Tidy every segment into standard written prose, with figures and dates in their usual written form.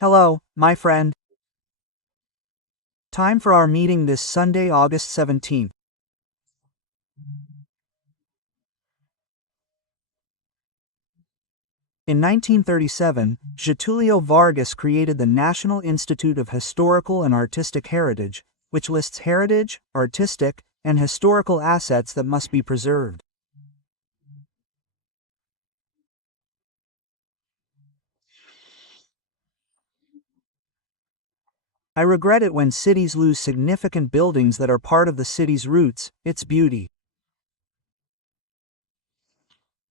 Hello, my friend. Time for our meeting this Sunday, August 17th. In 1937, Getulio Vargas created the National Institute of Historical and Artistic Heritage, which lists heritage, artistic, and historical assets that must be preserved. I regret it when cities lose significant buildings that are part of the city's roots, its beauty.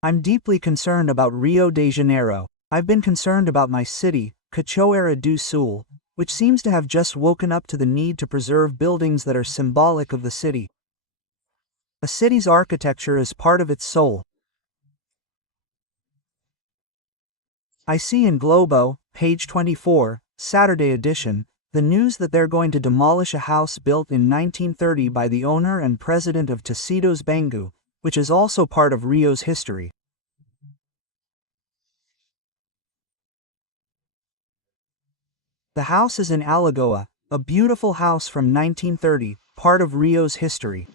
I'm deeply concerned about Rio de Janeiro. I've been concerned about my city, Cachoeira do Sul, which seems to have just woken up to the need to preserve buildings that are symbolic of the city. A city's architecture is part of its soul. I see in Globo, page 24, Saturday edition, the news that they're going to demolish a house built in 1930 by the owner and president of Tecidos Bangu, which is also part of Rio's history. The house is in Alagoa, a beautiful house from 1930, part of Rio's history.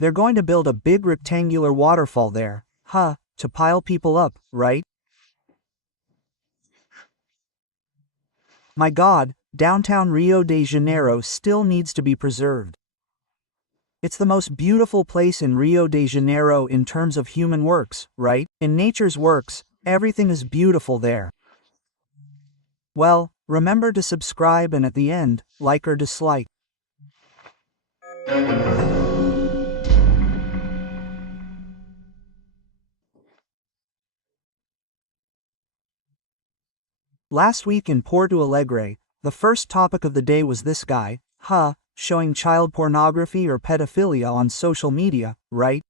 They're going to build a big rectangular waterfall there, to pile people up, right? My God, downtown Rio de Janeiro still needs to be preserved. It's the most beautiful place in Rio de Janeiro in terms of human works, right? In nature's works, everything is beautiful there. Well, remember to subscribe and at the end, like or dislike. Last week in Porto Alegre, the first topic of the day was this guy, showing child pornography or pedophilia on social media, right?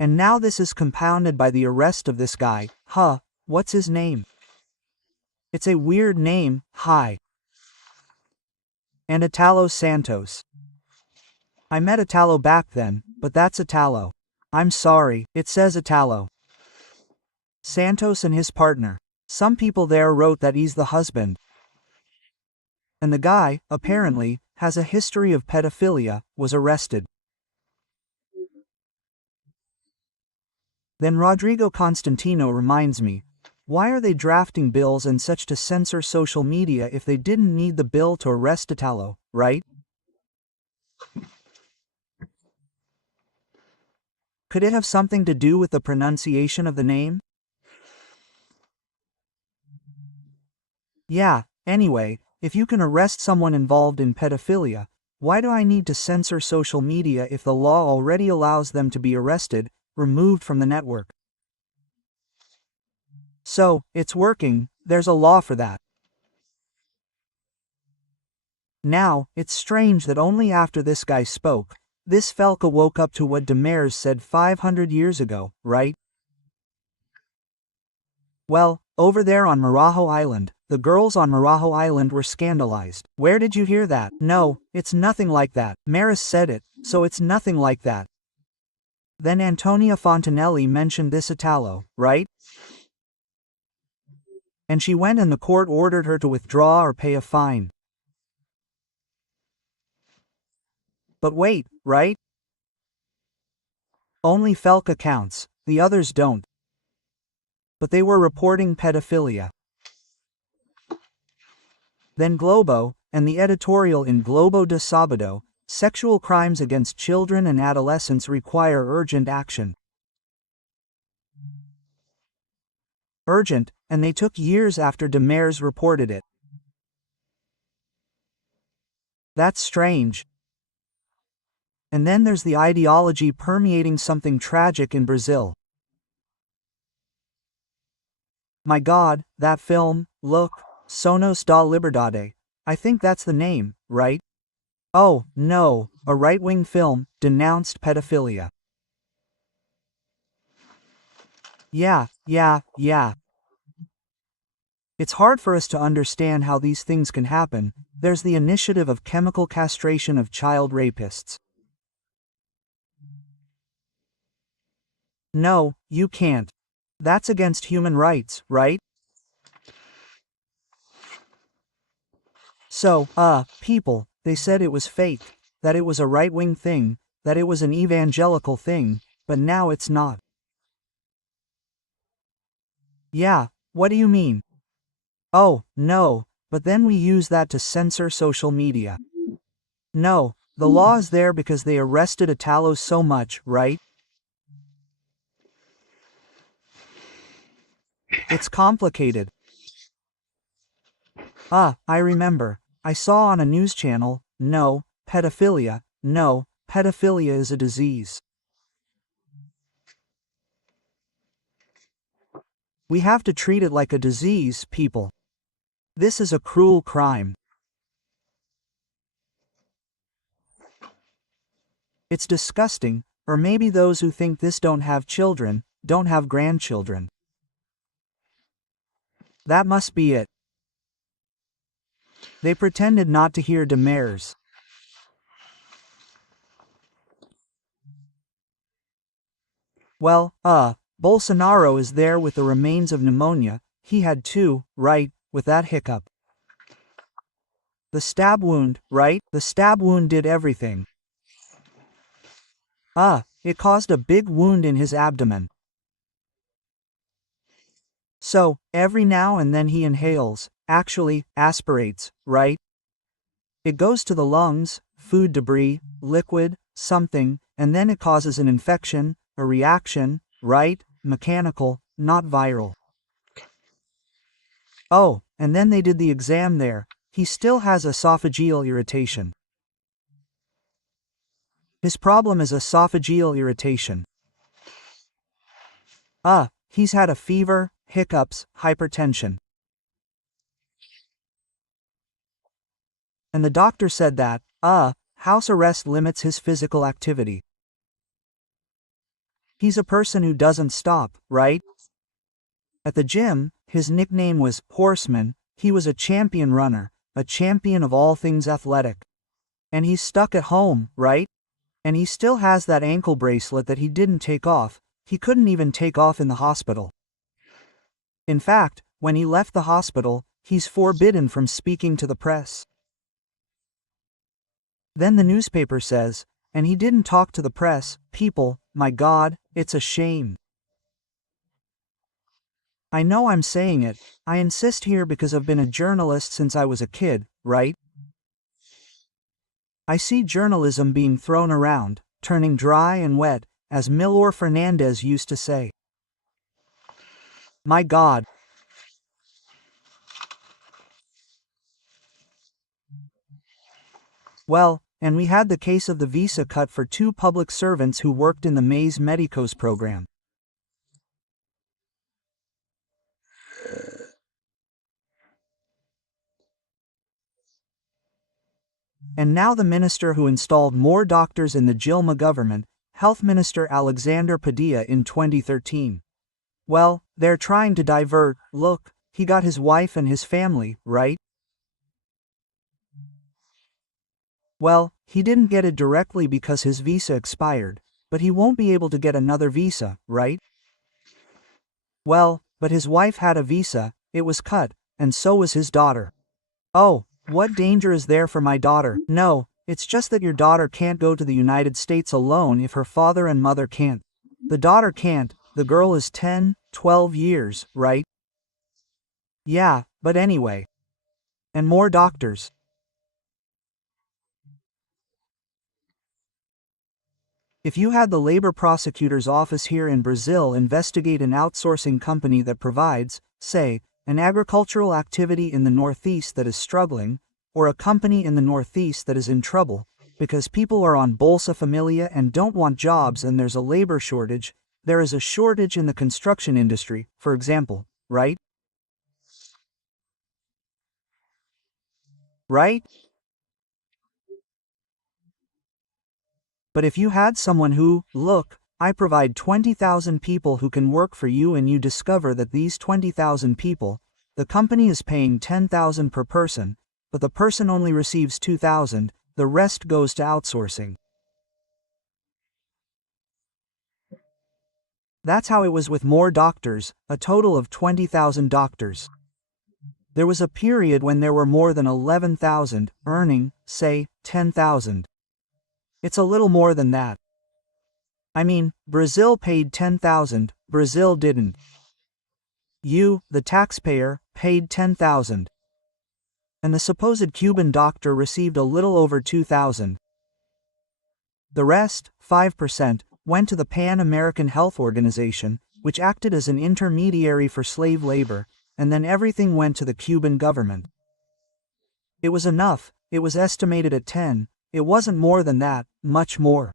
And now this is compounded by the arrest of this guy, what's his name? It's a weird name, and Italo Santos. I met Italo back then, but that's Italo. I'm sorry, it says Italo. Santos and his partner. Some people there wrote that he's the husband. And the guy, apparently, has a history of pedophilia, was arrested. Then Rodrigo Constantino reminds me, why are they drafting bills and such to censor social media if they didn't need the bill to arrest Italo, right? Could it have something to do with the pronunciation of the name? Yeah, anyway, if you can arrest someone involved in pedophilia, why do I need to censor social media if the law already allows them to be arrested, removed from the network? So, it's working, there's a law for that. Now, it's strange that only after this guy spoke, this Felka woke up to what Demers said 500 years ago, right? Well, over there on Marajo Island, the girls on Marajo Island were scandalized. Where did you hear that? No, it's nothing like that. Maris said it, so it's nothing like that. Then Antonia Fontanelli mentioned this Italo, right? And she went and the court ordered her to withdraw or pay a fine. But wait, right? Only Felka counts, the others don't. But they were reporting pedophilia. Then Globo, and the editorial in Globo de Sábado, sexual crimes against children and adolescents require urgent action. Urgent, and they took years after Demers reported it. That's strange. And then there's the ideology permeating something tragic in Brazil. My God, that film, look, Sonos da Liberdade. I think that's the name, right? Oh, no, a right-wing film, denounced pedophilia. Yeah. It's hard for us to understand how these things can happen. There's the initiative of chemical castration of child rapists. No, you can't. That's against human rights, right? So, people, they said it was fake, that it was a right-wing thing, that it was an evangelical thing, but now it's not. Yeah, what do you mean? Oh, no, but then we use that to censor social media. No, the law is there because they arrested Italo so much, right? It's complicated. I remember. I saw on a news channel, no, pedophilia is a disease. We have to treat it like a disease, people. This is a cruel crime. It's disgusting, or maybe those who think this don't have children, don't have grandchildren. That must be it. They pretended not to hear Demers. Well, Bolsonaro is there with the remains of pneumonia, he had two, right, with that hiccup. The stab wound, right? The stab wound did everything. It caused a big wound in his abdomen. So, every now and then he inhales, actually, aspirates, right? It goes to the lungs, food debris, liquid, something, and then it causes an infection, a reaction, right? Mechanical, not viral. Oh, and then they did the exam there. He still has esophageal irritation. His problem is esophageal irritation. He's had a fever, hiccups, hypertension. And the doctor said that, house arrest limits his physical activity. He's a person who doesn't stop, right? At the gym, his nickname was Horseman. He was a champion runner, a champion of all things athletic. And he's stuck at home, right? And he still has that ankle bracelet that he didn't take off. He couldn't even take off in the hospital. In fact, when he left the hospital, he's forbidden from speaking to the press. Then the newspaper says, and he didn't talk to the press. People, my God, it's a shame. I know I'm saying it, I insist here because I've been a journalist since I was a kid, right? I see journalism being thrown around, turning dry and wet, as Milor Fernandez used to say. My God. Well, and we had the case of the visa cut for two public servants who worked in the Mais Médicos program. And now the minister who installed more doctors in the Gilma government, Health Minister Alexandre Padilla in 2013. Well, they're trying to divert. Look, he got his wife and his family, right? Well, he didn't get it directly because his visa expired, but he won't be able to get another visa, right? Well, but his wife had a visa, it was cut, and so was his daughter. Oh, what danger is there for my daughter? No, it's just that your daughter can't go to the United States alone if her father and mother can't. The daughter can't, the girl is 10, 12 years, right? Yeah, but anyway. And more doctors. If you had the labor prosecutor's office here in Brazil investigate an outsourcing company that provides, say, an agricultural activity in the Northeast that is struggling, or a company in the Northeast that is in trouble, because people are on Bolsa Familia and don't want jobs and there's a labor shortage, there is a shortage in the construction industry, for example, right? Right? But if you had someone who, look, I provide 20,000 people who can work for you and you discover that these 20,000 people, the company is paying 10,000 per person, but the person only receives 2,000, the rest goes to outsourcing. That's how it was with more doctors, a total of 20,000 doctors. There was a period when there were more than 11,000, earning, say, 10,000. It's a little more than that. I mean, Brazil paid 10,000, Brazil didn't. You, the taxpayer, paid 10,000. And the supposed Cuban doctor received a little over 2,000. The rest, 5%, went to the Pan-American Health Organization, which acted as an intermediary for slave labor, and then everything went to the Cuban government. It was enough, it was estimated at 10, it wasn't more than that, much more.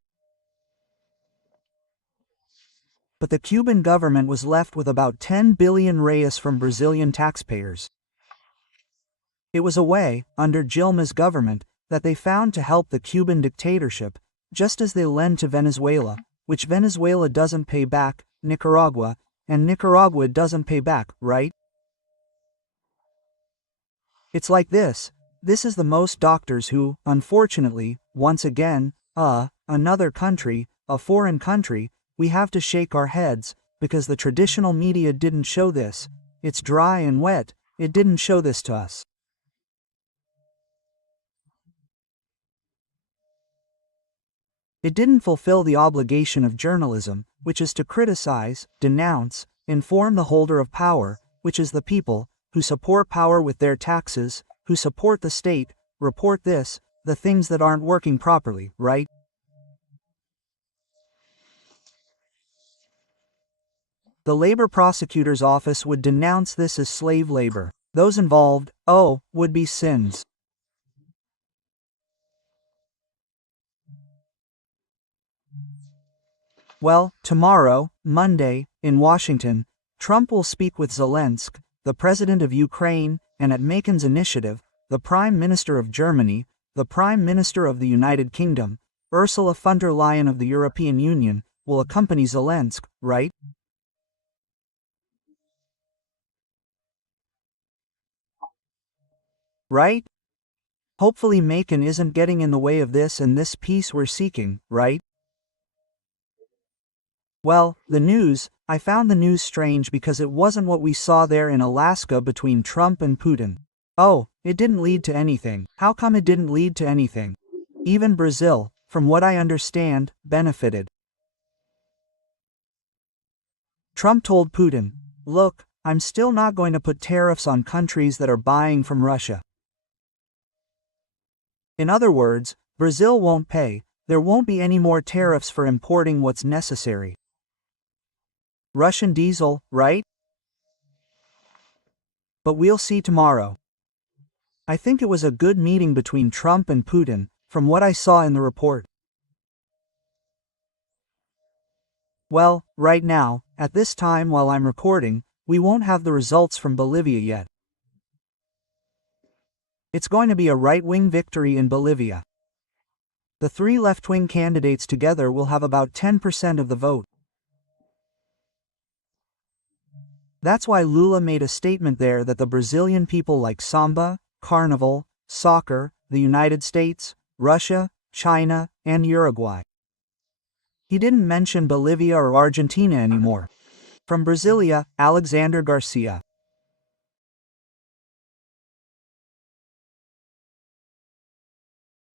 But the Cuban government was left with about 10 billion reais from Brazilian taxpayers. It was a way, under Dilma's government, that they found to help the Cuban dictatorship, just as they lend to Venezuela, which Venezuela doesn't pay back, Nicaragua, and Nicaragua doesn't pay back, right? It's like this. This is the most doctors who, unfortunately, once again, another country, a foreign country, we have to shake our heads, because the traditional media didn't show this. It's dry and wet, it didn't show this to us. It didn't fulfill the obligation of journalism, which is to criticize, denounce, inform the holder of power, which is the people, who support power with their taxes, who support the state, report this, the things that aren't working properly, right? The labor prosecutor's office would denounce this as slave labor. Those involved, would be sins. Well, tomorrow, Monday, in Washington, Trump will speak with Zelensky, the president of Ukraine, and at Macon's initiative, the Prime Minister of Germany, the Prime Minister of the United Kingdom, Ursula von der Leyen of the European Union, will accompany Zelensky, right? Right? Hopefully Macon isn't getting in the way of this and this peace we're seeking, right? Well, I found the news strange because it wasn't what we saw there in Alaska between Trump and Putin. Oh, it didn't lead to anything. How come it didn't lead to anything? Even Brazil, from what I understand, benefited. Trump told Putin, look, I'm still not going to put tariffs on countries that are buying from Russia. In other words, Brazil won't pay, there won't be any more tariffs for importing what's necessary. Russian diesel, right? But we'll see tomorrow. I think it was a good meeting between Trump and Putin, from what I saw in the report. Well, right now, at this time while I'm recording, we won't have the results from Bolivia yet. It's going to be a right-wing victory in Bolivia. The three left-wing candidates together will have about 10% of the vote. That's why Lula made a statement there that the Brazilian people like samba, carnival, soccer, the United States, Russia, China, and Uruguay. He didn't mention Bolivia or Argentina anymore. From Brasília, Alexandre Garcia.